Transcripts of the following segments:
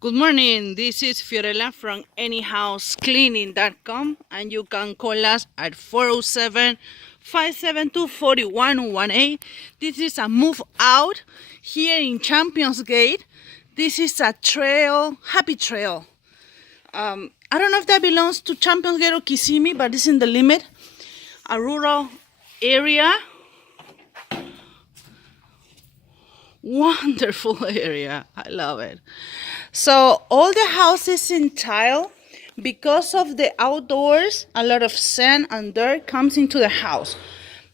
Good morning. This is Fiorella from anyhousecleaning.com, and you can call us at 407-572-4118. This is a move out here in Champions Gate. This is a trail, happy trail. I don't know if that belongs to Champions Gate or Kissimmee, but it's in the limit. A rural area. Wonderful area. I love it. So all the houses in tile, because of the outdoors, a lot of sand and dirt comes into the house.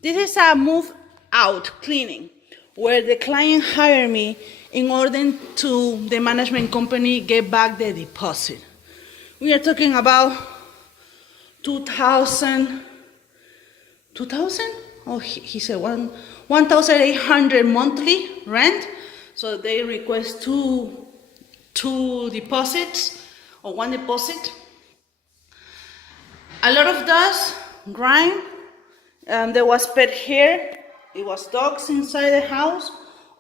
This is a move out cleaning where the client hired me in order to the management company get back the deposit. We are talking about 2000. Oh, he said 1,800 monthly rent. So they request two deposits or one deposit. A lot of dust, grime. There was pet hair. It was dogs inside the house.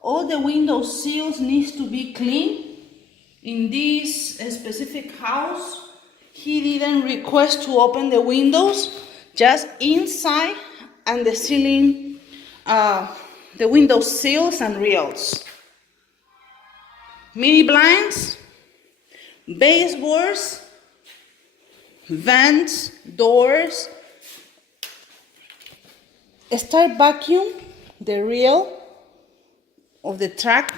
All the window sills needs to be clean. In this specific house, he didn't request to open the windows, just inside and the ceiling, the window sills and rails. Mini blinds, baseboards, vents, doors. Start vacuum the rail of the track.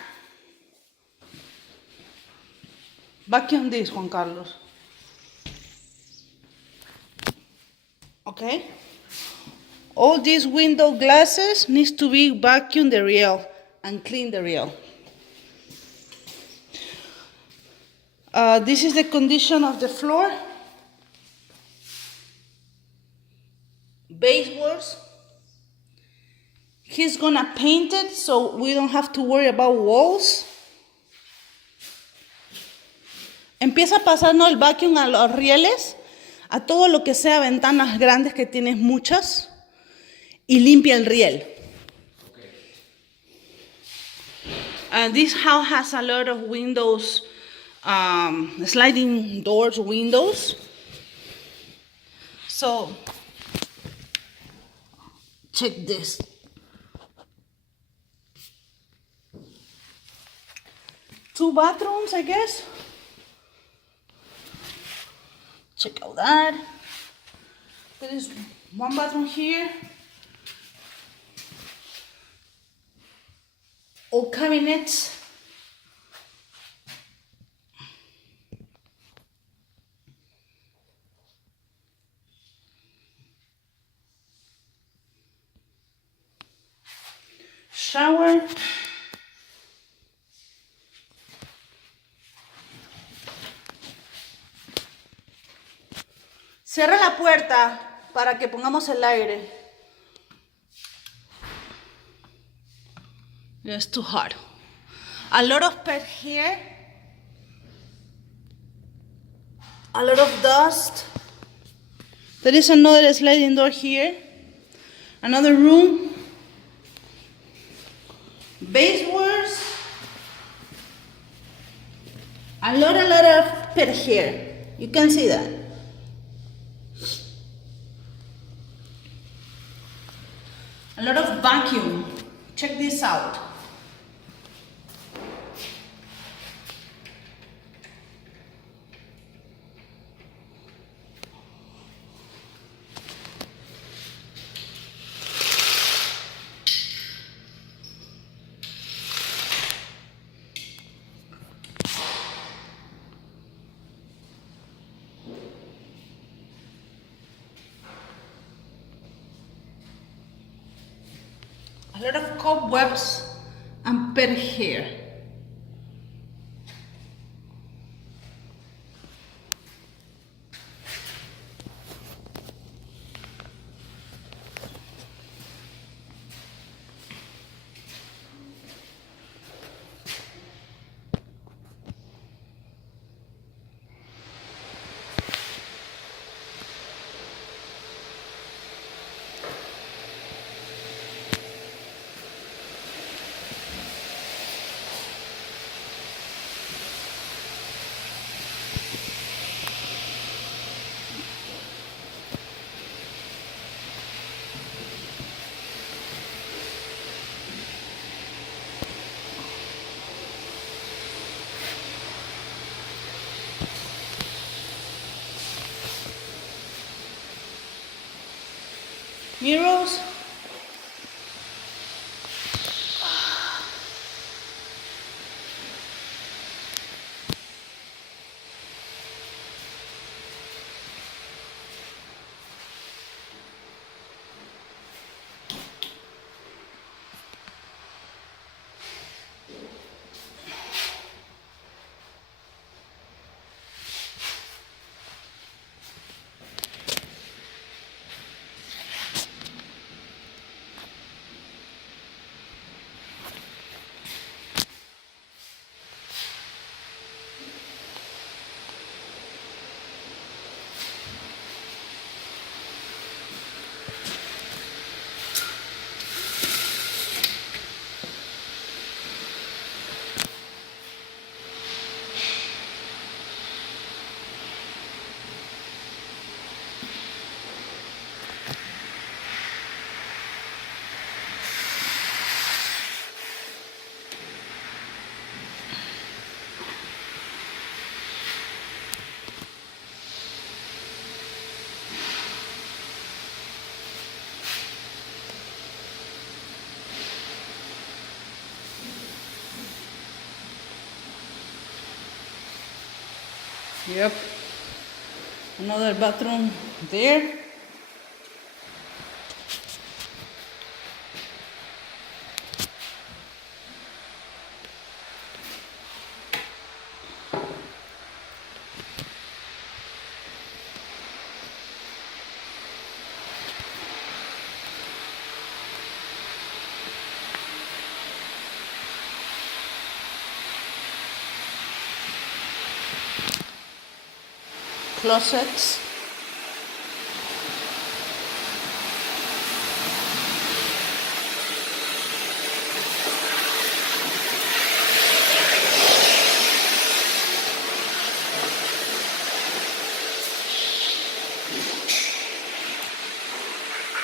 Vacuum this, Juan Carlos. Okay? All these window glasses needs to be vacuum the rail and clean the rail. This is the condition of the floor. Baseboards. He's gonna paint it so we don't have to worry about walls. Empieza a pasarnos el vacuum a los rieles, a todo lo que sea ventanas grandes que tienes muchas, y limpia el riel. This house has a lot of windows, sliding doors, windows. So, check this. Two bathrooms, I guess. Check out that. There is one bathroom here. All cabinets. Shower. Cierra la puerta para que pongamos el aire. It's too hot. A lot of pet hair. A lot of dust. There is another sliding door here. Another room. Baseboards. A lot of pet hair. You can see that. A lot of vacuum. Check this out. A lot of cobwebs and pet hair. mirrors. Yep. Another bathroom there. Closets.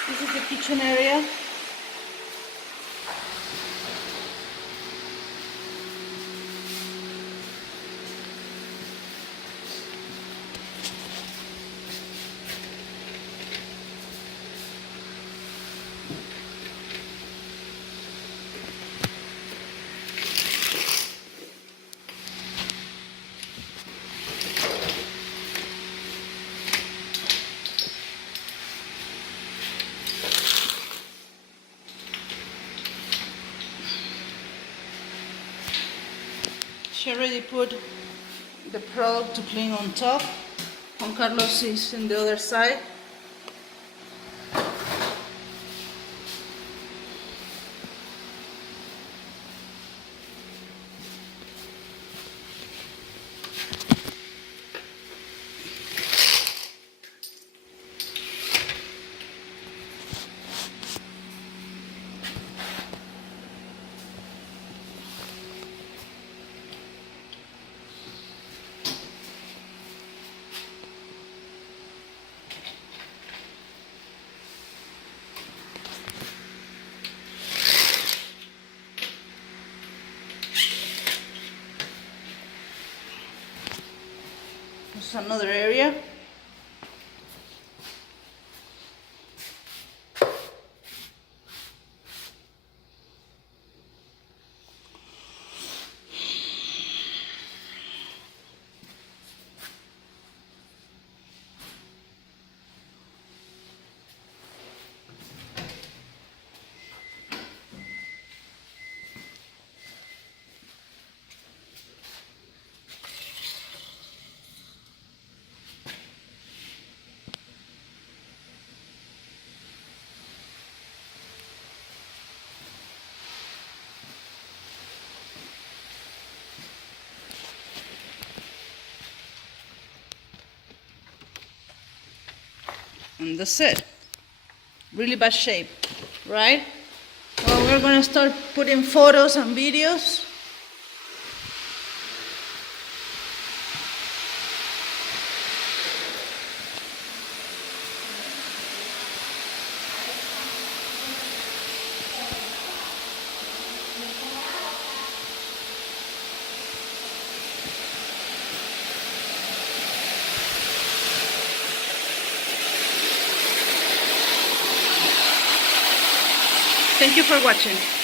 This is the kitchen area. She already put the product to clean on top. Juan Carlos is in the other side. There's another area. And that's it. Really bad shape, right? Well, we're gonna start putting photos and videos. Thank you for watching.